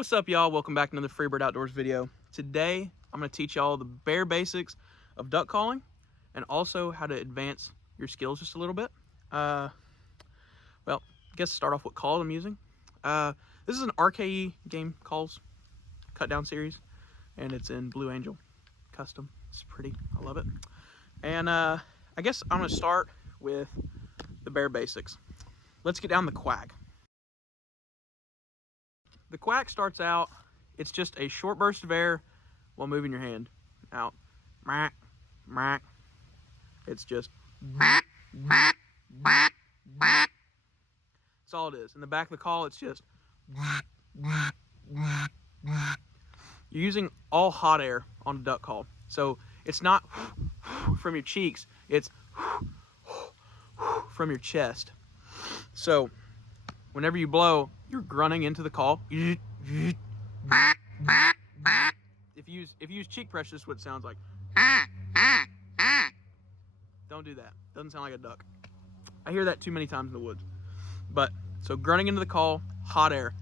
What's up, y'all? Welcome back to another Freebird Outdoors video. Today I'm going to teach y'all the bare basics of duck calling and also how to advance your skills just a little bit. Well, I guess start off what call I'm using. This is an RKE game calls cut down series, and it's in Blue Angel custom. It's pretty, I love it. And I guess I'm going to start with the bare basics. Let's get down the quack. The quack starts out, it's just a short burst of air while moving your hand out. Mack, mack. It's just mack, mack, mack, mack. That's all it is. In the back of the call, it's just mack, mack, mack, mack. You're using all hot air on a duck call. So it's not from your cheeks, it's from your chest. So whenever you blow, you're grunting into the call. If you use cheek pressure, this is what it sounds like. Don't do that. Doesn't sound like a duck. I hear that too many times in the woods. But so grunting into the call, hot air.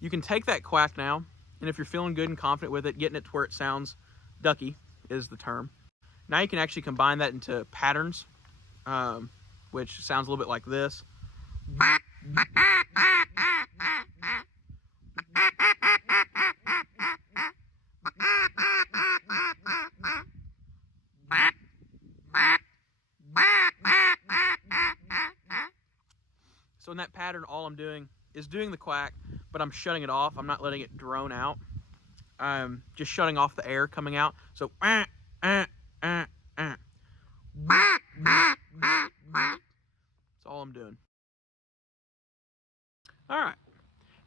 You can take that quack now, and if you're feeling good and confident with it, getting it to where it sounds ducky is the term. Now you can actually combine that into patterns, which sounds a little bit like this. So in that pattern, all I'm doing is doing the quack, but I'm shutting it off. I'm not letting it drone out. I'm just shutting off the air coming out. So that's all I'm doing. All right,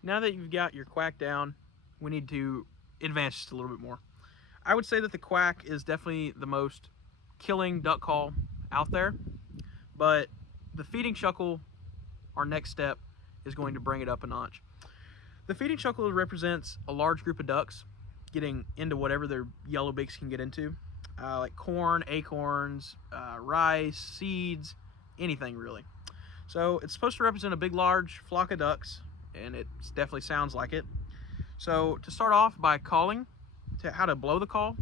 now that you've got your quack down, we need to advance just a little bit more. I would say that the quack is definitely the most killing duck call out there, but the feeding chuckle, our next step, is going to bring it up a notch. The feeding chuckle represents a large group of ducks getting into whatever their yellow beaks can get into, like corn, acorns, rice, seeds, anything really. So it's supposed to represent a big large flock of ducks, and it definitely sounds like it. So to start off by calling, how to blow the call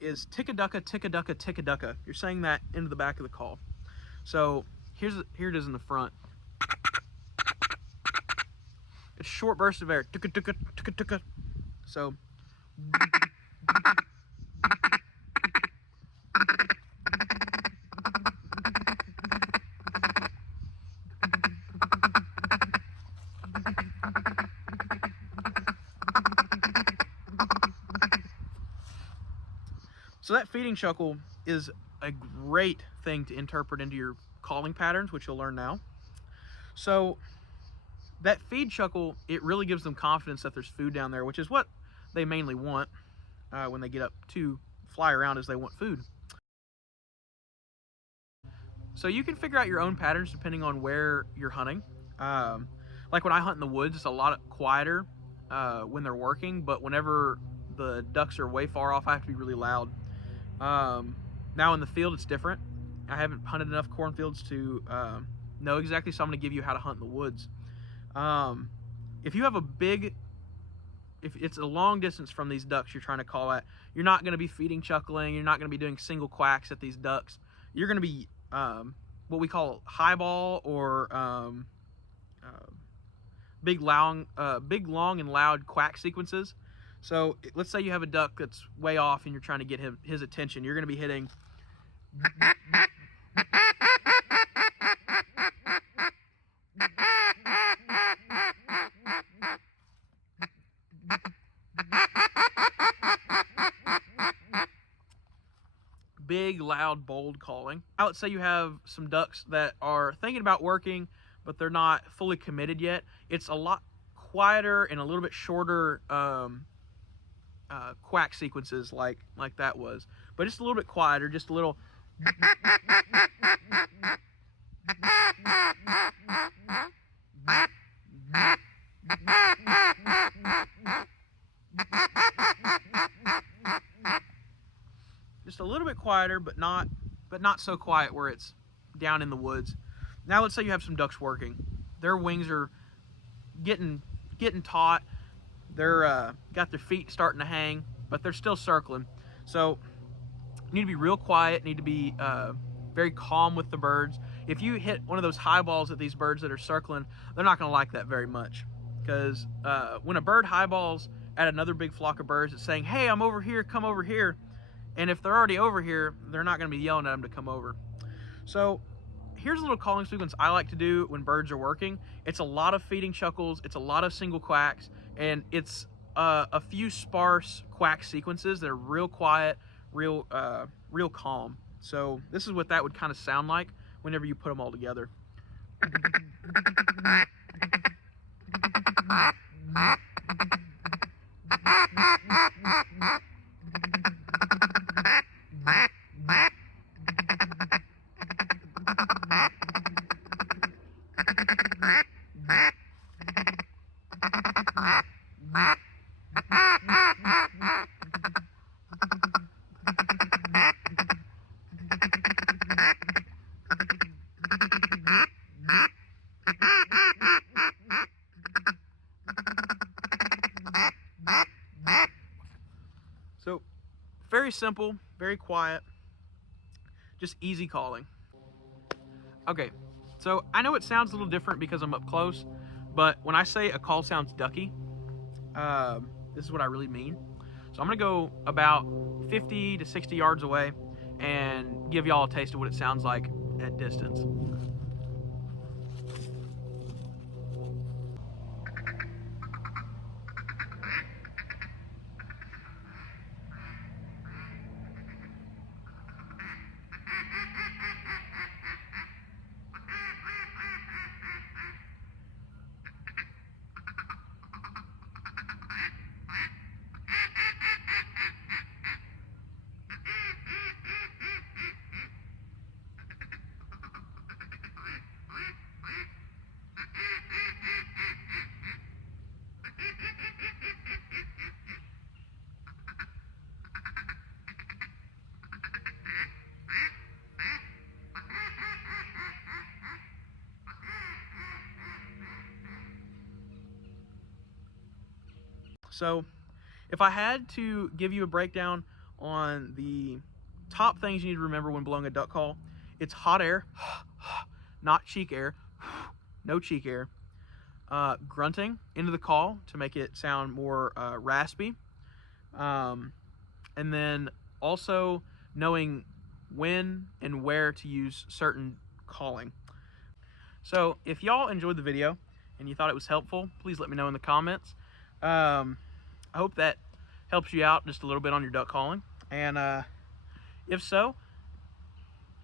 is tick-a-ducka, tick-a-ducka, tick-a-ducka. You're saying that into the back of the call. So here it is in the front. It's short bursts of air. Ticka-ticka, ticka-ticka. So that feeding chuckle is a great thing to interpret into your calling patterns, which you'll learn now. So that feed chuckle, it really gives them confidence that there's food down there, which is what they mainly want when they get up to fly around, is they want food. So you can figure out your own patterns depending on where you're hunting. Like when I hunt in the woods, it's a lot quieter when they're working, but whenever the ducks are way far off, I have to be really loud. Now in the field, it's different. I haven't hunted enough cornfields to know exactly, so I'm going to give you how to hunt in the woods. If you have if it's a long distance from these ducks you're trying to call at, you're not going to be feeding chuckling, you're not going to be doing single quacks at these ducks. You're going to be what we call highball, or big, long and loud quack sequences. So let's say you have a duck that's way off and you're trying to get his attention. You're going to be hitting big, loud, bold calling. Let's say you have some ducks that are thinking about working, but they're not fully committed yet. It's a lot quieter and a little bit shorter quack sequences like that was, but just a little bit quieter, just a little. Just a little bit quieter, but not but not so quiet where it's down in the woods. Now let's say you have some ducks working. Their wings are getting taut. They're got their feet starting to hang, but they're still circling. So you need to be real quiet, need to be very calm with the birds. If you hit one of those high balls at these birds that are circling, they're not going to like that very much. Because when a bird highballs at another big flock of birds, it's saying, hey, I'm over here, come over here. And if they're already over here, they're not going to be yelling at them to come over. So here's a little calling sequence I like to do when birds are working. It's a lot of feeding chuckles, it's a lot of single quacks, and it's a few sparse quack sequences that are real quiet, real calm. So this is what that would kind of sound like whenever you put them all together. So very simple, very quiet, just easy calling. Okay, so I know it sounds a little different because I'm up close, but when I say a call sounds ducky, this is what I really mean. So I'm gonna go about 50 to 60 yards away and give y'all a taste of what it sounds like at distance. So if I had to give you a breakdown on the top things you need to remember when blowing a duck call, it's hot air, not cheek air, no cheek air, grunting into the call to make it sound more raspy, and then also knowing when and where to use certain calling. So if y'all enjoyed the video and you thought it was helpful, please let me know in the comments. I hope that helps you out just a little bit on your duck calling. And if so,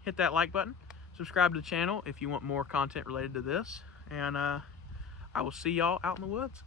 hit that like button. Subscribe to the channel if you want more content related to this. And I will see y'all out in the woods.